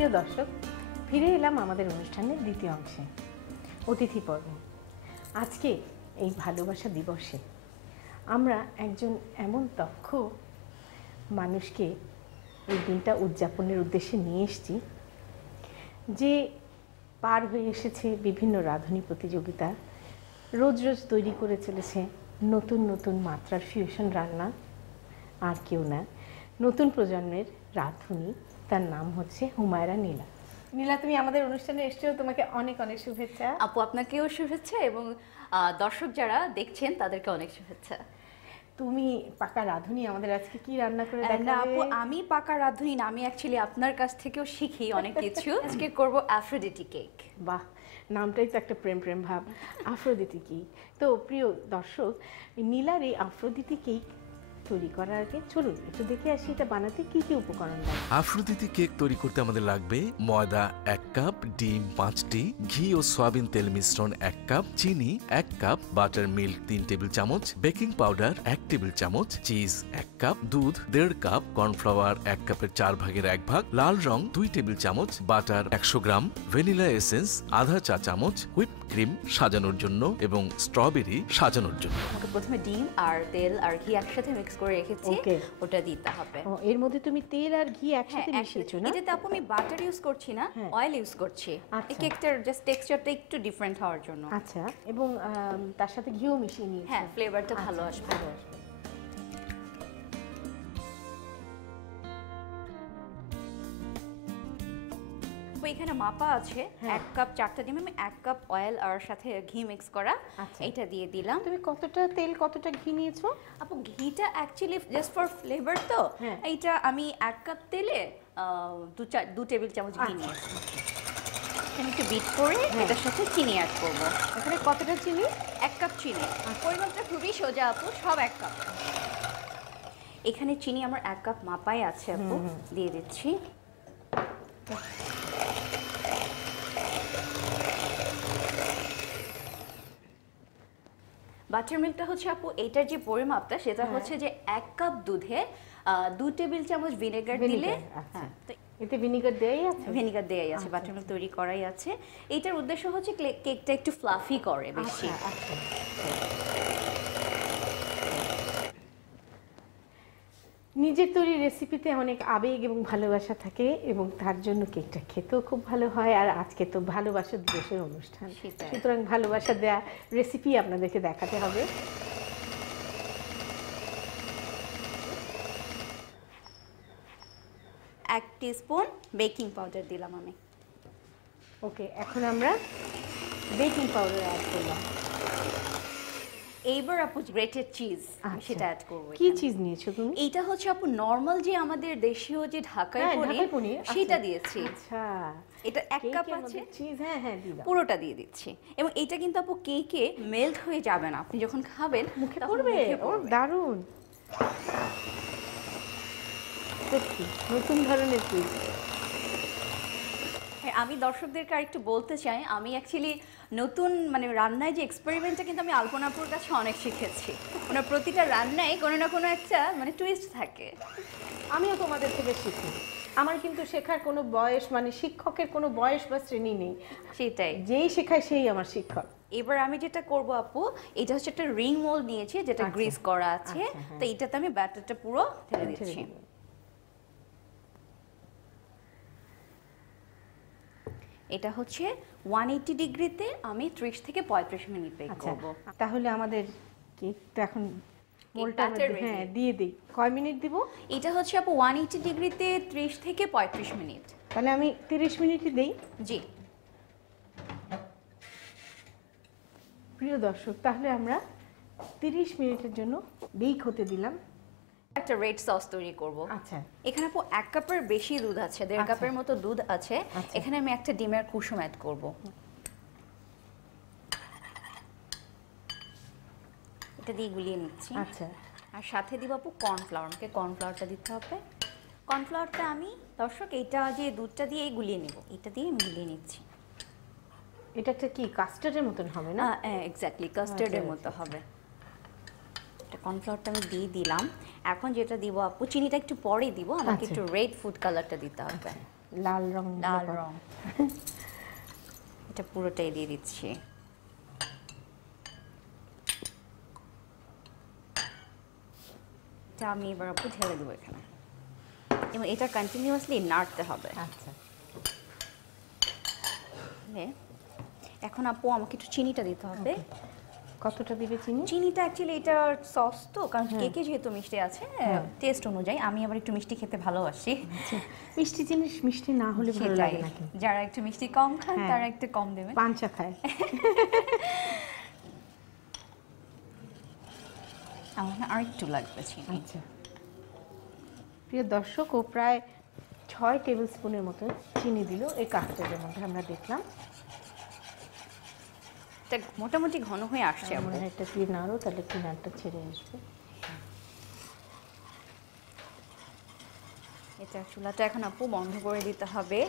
প্রিয় দর্শক, ফিরে এলাম আমাদের অনুষ্ঠানের দ্বিতীয় অংশে, অতিথি পর্ব। আজকে এই ভালোবাসা দিবসে আমরা একজন এমন দক্ষ মানুষকে এই দিনটা উদযাপনের উদ্দেশ্যে নিয়ে এসেছি, যে পার হয়ে এসেছে বিভিন্ন রাঁধুনি প্রতিযোগিতা, রোজ রোজ তৈরি করে চলেছে নতুন নতুন মাত্রার ফিউশন রান্না। আর কেউ না, নতুন প্রজন্মের রাঁধুনি, তার নাম হচ্ছে হুমায়রা নীলা। নীলা, তুমি আমাদের অনুষ্ঠানে এসেছো, তোমাকে অনেক অনেক শুভেচ্ছা। আপু, আপনাকেও শুভেচ্ছা এবং দর্শক যারা দেখছেন তাদেরকে অনেক শুভেচ্ছা। তুমি পাকা রাঁধুনি, আমাদের আজকে কি রান্না করে না দেখাবে? আপু, আমি পাকা রাঁধুনি না, আমি অ্যাকচুয়ালি আপনার কাছ থেকেও শিখি অনেক কিছু। আজকে করব অ্যাফ্রোডিটি কেক। বাহ, নামটাই তো একটা প্রেম প্রেম ভাব, আফ্রোদিতি কেক। তো প্রিয় দর্শক, নীলার এই আফ্রোদিতি কেক তৈরি করার আগে চলুন একটু দেখে আসি এটা বানাতে কি কি উপকরণ লাগে। আফ্রোদিতি কেক তৈরি করতে আমাদের লাগবে ময়দা 1 কাপ, ডিম 5টি, ঘি ও সয়াবিন তেল মিশ্রণ 1 কাপ, চিনি 1 কাপ, বাটার মিল্ক 3 টেবিল চামচ, বেকিং পাউডার 1 টেবিল চামচ, চিজ 1 কাপ, দুধ 1.5 কাপ, কর্নফ্লাওয়ার 1 কাপের 4 ভাগের 1 ভাগ, লাল রং 2 টেবিল চামচ, বাটার 100 গ্রাম, ভ্যানিলা এসেন্স আধা চা চামচ, হুইপ ক্রিম সাজানোর জন্য এবং স্ট্রবেরি সাজানোর জন্য। আমাকে প্রথমে ডিম আর তেল আর ঘি একসাথে মিক্স করে রেখেছি, ওটা দিতে হবে। এর মধ্যে তুমি তেল আর ঘি একসাথে মিশিয়েছো না? এটাতে আপু আমি বাটার ইউজ করছি না, অয়েল ইউজ করছি। এই কেকটার জাস্ট টেক্সচারটা একটু ডিফারেন্ট হওয়ার জন্য। আচ্ছা, এবং তার সাথে ঘিও মিশিয়ে নিয়েছো? হ্যাঁ, ফ্লেভারটা ভালো আসবে। এখানে মাপা আছে 1 কাপ 4টা ডিম, আমি 1 কাপ অয়েল আর সাথে ঘি মিক্স করা এটা দিয়ে দিলাম। তুমি কতটা তেল কতটা ঘি নিয়েছো? আপু, ঘিটা অ্যাকচুয়ালি জাস্ট ফর ফ্লেভার, তো এইটা আমি 1 কাপ তেলে 2 টেবিল চামচ ঘি নিয়েছি। এখানে একটু বিট করে এটার সাথে চিনি অ্যাড করব। এখানে কতটা চিনি? 1 কাপ চিনি। পরিমাপটা খুবই সোজা আপু, সব 1 কাপ। এখানে চিনি আমার 1 কাপ মাপাই আছে আপু, দিয়ে দিচ্ছি। বাটার মিল্কটা হচ্ছে আপু, এইটার যে পরিমাপটা সেটা হচ্ছে যে 1 কাপ দুধে 2 টেবিল চামচ ভিনেগার দিলে, এতে ভিনেগার দেয়াই আছে? ভিনেগার দেয়াই আছে, বাটার মিল্ক তৈরি করাই আছে। এইটার উদ্দেশ্য হচ্ছে কেকটা একটু ফ্লাফি করে বেশি। নিজের তৈরি রেসিপিতে অনেক আবেগ এবং ভালোবাসা থাকে এবং তার জন্য কেকটা খেতেও খুব ভালো হয়। আর আজকে তো ভালোবাসা দিবসের অনুষ্ঠান, সুতরাং ভালোবাসা দেয়া রেসিপি আপনাদেরকে দেখাতে হবে। 1 টিস্পুন বেকিং পাউডার দিলাম আমি। ওকে, এখন আমরা বেকিং পাউডার অ্যাড করলাম। এইবার আপু গ্রেটেড চিজ সেটা অ্যাড করব। কি চিজ নিয়েছো তুমি? এইটা হচ্ছে আপু নরমাল যে আমাদের দেশীয় যে ঢাকাই পনির, সেটা দিয়েছি। আচ্ছা, এটা 1 কাপ আছে চিজ। হ্যাঁ, দিলাম, পুরোটা দিয়ে দিচ্ছি। এবং এটা কিন্তু আপু কেকে মেল্ট হয়ে যাবে না, আপনি যখন খাবেন মুখে পড়বে। ও দারুণ, সত্যি নতুন ধরনের চিজ। আমি দর্শকদেরকে আরেকটু বলতে চাই, আমি অ্যাকচুয়ালি নতুন রান্নায় যে এক্সপেরিমেন্টটা কিন্তু আমি আলপনাপুর কাছে অনেক শিখেছি। প্রতিটা রান্নায় কোনো না কোনো একটা টুইস্ট থাকে। আমিও তোমাদের থেকে শিখি। আমার কিন্তু শেখার কোনো বয়স, শিক্ষকের কোনো বয়স বা শ্রেণী নেই। সেটাই, যেই শেখায় সেই আমার শিক্ষক। এবার আমি যেটা করব আপু, এটা হচ্ছে একটা রিং মোল্ড নিয়েছি যেটা গ্রিস করা আছে। তো এটাতে আমি ব্যাটারটা পুরো ঢেলে দিচ্ছি। এটা হচ্ছে 180 ডিগ্রিতে আমি 30 থেকে 35 মিনিট বেক করব। তাহলে আমাদের কেকটা এখন মোল্ডটা দিয়ে দিই। কয় মিনিট দিব? এটা হচ্ছে আপু 180 ডিগ্রিতে 30 থেকে 35 মিনিট। তাহলে আমি 30 মিনিটই দেই। জি প্রিয় দর্শক, তাহলে আমরা 30 মিনিটের জন্য বেক হতে দিলাম। একটা রেড সস তৈরি করব। আচ্ছা, এখানে আপু 1 কাপের বেশি দুধ আছে, 1.5 কাপের মতো দুধ আছে। এখানে আমি একটা ডিমের কুসুম অ্যাড করব। এটা দিয়ে গুলিয়ে নিচ্ছি। আচ্ছা, আর সাথে দিব আপু কর্নফ্লাওয়ার। আমাকে কর্নফ্লাওয়ারটা দিতে হবে। কর্নফ্লাওয়ারটা আমি দর্শক এইটা যে দুধটা দিয়ে গুলিয়ে নেব, এটা দিয়ে আমি গুলিয়ে নিচ্ছি। এটা একটা কি কাস্টার্ডের মতন হবে না? হ্যাঁ, এক্স্যাক্টলি কাস্টার্ডের মতো হবে। এটা কর্নফ্লাওয়ারটা আমি দিয়ে দিলাম। এখন যেটা দিব আপু, চিনিটা একটু পরে দিব, আমাকে একটু রেড ফুড কালারটা দিতে হবে। লাল রং লাল রং এটা পুরোটাই দিয়ে দিচ্ছি। এটা আমি এবার আপু ঢেলে দেবো এখানে, এবং এটা কন্টিনিউয়াসলি নাড়তে হবে। আচ্ছা, এখন আপু আমাকে একটু চিনিটা দিতে হবে। কতটা দিবে চিনি? চিনিটা অ্যাকচুয়ালি এটা সস তো, কারণ কেকে যেহেতু মিষ্টি আছে টেস্ট অনুযায়ী, আমি আবার একটু মিষ্টি খেতে ভালোবাসি। মিষ্টি জিনিস মিষ্টি না হলে ভালো সেটাই, লাগে নাকি? যারা একটু মিষ্টি কম খান তারা একটু কম দেবেন। পাঞ্চা খায়। আমার আর একটু লাগবে চিনি। আচ্ছা, প্রিয় দর্শক, ও প্রায় 6 টেবিল স্পুনের মতো চিনি দিল এই কাস্টার্ডের মধ্যে। আমরা দেখলাম এটা মোটামুটি ঘন হয়ে আসছে। মনে হয় একটা দিয়ে নাড়ো, তাহলে কিনারটা ছেড়ে আসবে। এটা চুলাটা এখন আপু বন্ধ করে দিতে হবে।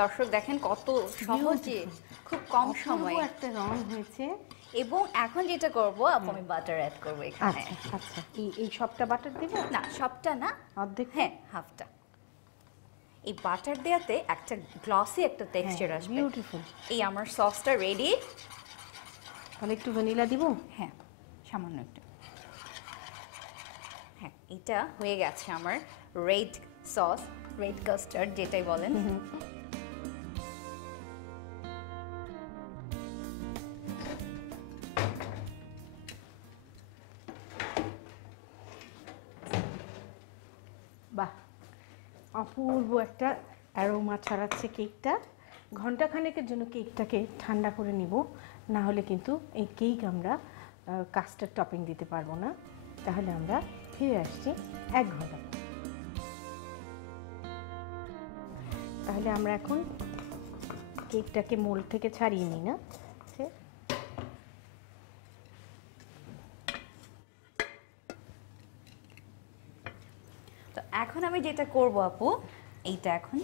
দর্শক দেখেন কত সহজে, খুব কম সময়ে একটা রং হয়েছে। এবং এখন যেটা করব আপু, আমি বাটার অ্যাড করব এখানে। আচ্ছা আচ্ছা, এই সবটা বাটার দিবে? না, সবটা না, অর্ধেক। হ্যাঁ, হাফটা। এই বাটার দেওয়াতে একটা গ্লসি একটা টেক্সচার আসবে। বিউটিফুল। এই আমার সসটা রেডি। তাহলে একটু ভ্যানিলা দিব? হ্যাঁ, সামান্য একটু। হ্যাঁ, এটা হয়ে গেছে আমার রেড সস, রেড কাস্টার্ড যেটাই বলেন। বাহ, অপূর্ব একটা অ্যারোমা ছড়াচ্ছে কেকটা। ঘন্টাখানেকের জন্য কেকটাকে ঠান্ডা করে নিব, না হলে কিন্তু এই কেক আমরা কাস্টার্ড টপিং দিতে পারবো না। তাহলে আমরা ফিরে আসছি 1 ঘন্টা পর। তাহলে আমরা এখন কেকটাকে মোল্ড থেকে ছাড়িয়ে নিই না? তো এখন আমি যেটা করব আপু, এইটা এখন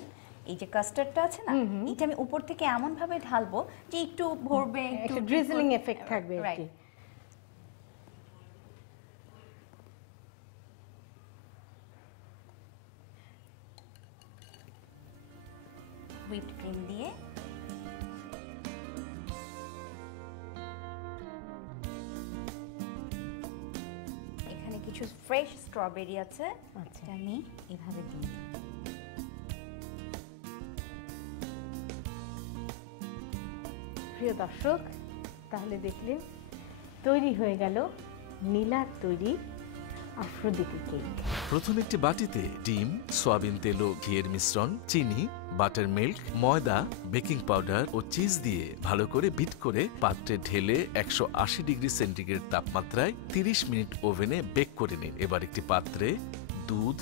এই যে কাস্টার্ডটা আছে না, এটা আমি উপর থেকে এমন ভাবে ঢালবো যে একটু ভরবে, একটু ড্রিজলিং এফেক্ট থাকবে আর কি। হুইপড ক্রিম দিয়ে এখানে কিছু ফ্রেশ স্ট্রবেরি আছে, আচ্ছা, আমি এভাবে দিই। প্রিয় দর্শক, তাহলে দেখলেন তৈরি হয়ে গেল নীলার তৈরি আফ্রোদিতি কেক। প্রথমে একটি বাটিতে ডিম, সয়াবিন তেল ও ঘিয়ের মিশ্রণ, চিনি, বাটার মিল্ক, ময়দা, বেকিং পাউডার ও চিজ দিয়ে ভালো করে বিট করে পাত্রে ঢেলে 180 ডিগ্রি সেন্টিগ্রেড তাপমাত্রায় 30 মিনিট ওভেনে বেক করে নিন। এবার একটি পাত্রে দুধ,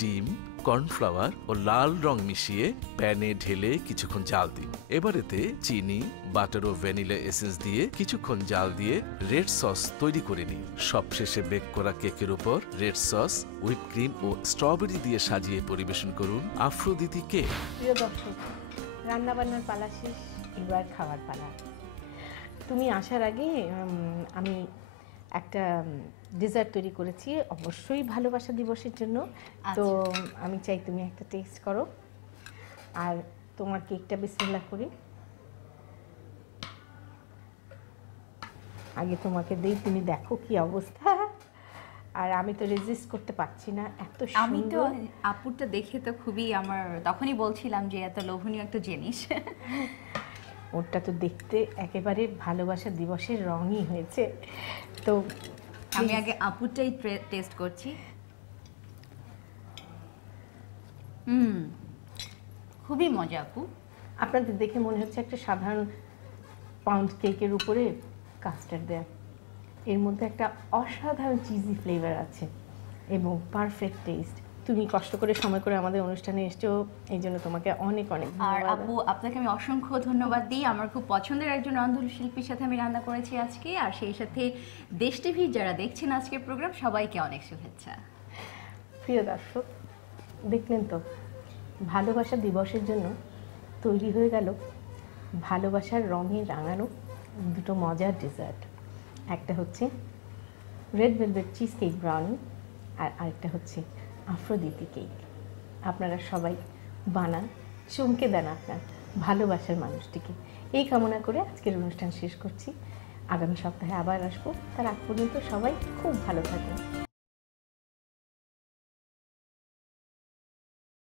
ডিম, কর্নফ্লাওয়ার ও লাল রং মিশিয়ে প্যানে ঢেলে কিছুক্ষণ জাল দিন। এবার এতে চিনি, বাটার ও ভ্যানিলা এসেন্স দিয়ে কিছুক্ষণ জাল দিয়ে রেড সস তৈরি করে নিন। সবশেষে বেক করা কেকের উপর রেড সস, হুইপ ক্রিম ও স্ট্রবেরি দিয়ে সাজিয়ে পরিবেশন করুন আফ্রোদিতি কেক। প্রিয় দর্শক, রান্নাবান্নার পালা শেষ, এবার খাওয়ার পালা। তুমি আসার আগে আমি একটা ডেজার্ট তৈরি করেছি, অবশ্যই ভালোবাসা দিবসের জন্য। তো আমি চাই তুমি একটা টেস্ট করো, আর তোমার কেকটা বিসমিল্লাহ করি। আগে তোমাকে দেই, তুমি দেখো কি অবস্থা। আর আমি তো রেজিস্ট করতে পারছি না, এত আমি তো সুন্দর। আপুরটা দেখে তো খুবই, আমার তখনই বলছিলাম যে এত লোভনীয় একটা জিনিস। ওটা তো দেখতে একেবারে ভালোবাসা দিবসের রঙই হয়েছে। তো আমি আগে আপুরটাই টেস্ট করছি। খুবই মজা আপু। আপনাদের দেখে মনে হচ্ছে একটা সাধারণ পাউন্ড কেকের উপরে কাস্টার্ড দেয়া, এর মধ্যে একটা অসাধারণ চিজি ফ্লেভার আছে এবং পারফেক্ট টেস্ট। তুমি কষ্ট করে সময় করে আমাদের অনুষ্ঠানে এসছো, এই জন্য তোমাকে অনেক অনেক আর ধন্যবাদ। আপু, আপনাকে আমি অসংখ্য ধন্যবাদ দিই। আমার খুব পছন্দের একজন রন্ধনশিল্পীর সাথে আমি রান্না করেছি আজকে, আর সেই সাথে দেশ টিভি যারা দেখছেন আজকের প্রোগ্রাম, সবাইকে অনেক শুভেচ্ছা। প্রিয় দর্শক, দেখলেন তো ভালোবাসা দিবসের জন্য তৈরি হয়ে গেল ভালোবাসার রঙে রাঙানো দুটো মজার ডেজার্ট। একটা হচ্ছে red velvet cheese cake brownie, আর আরেকটা হচ্ছে আফ্রোদিতি কেক। আপনারা সবাই বানান, চমকে দেন আপনার ভালোবাসার মানুষটিকে। এই কামনা করে আজকের অনুষ্ঠান শেষ করছি। আগামী সপ্তাহে আবার আসবো। তার আগ পর্যন্ত সবাই খুব ভালো থাকুন।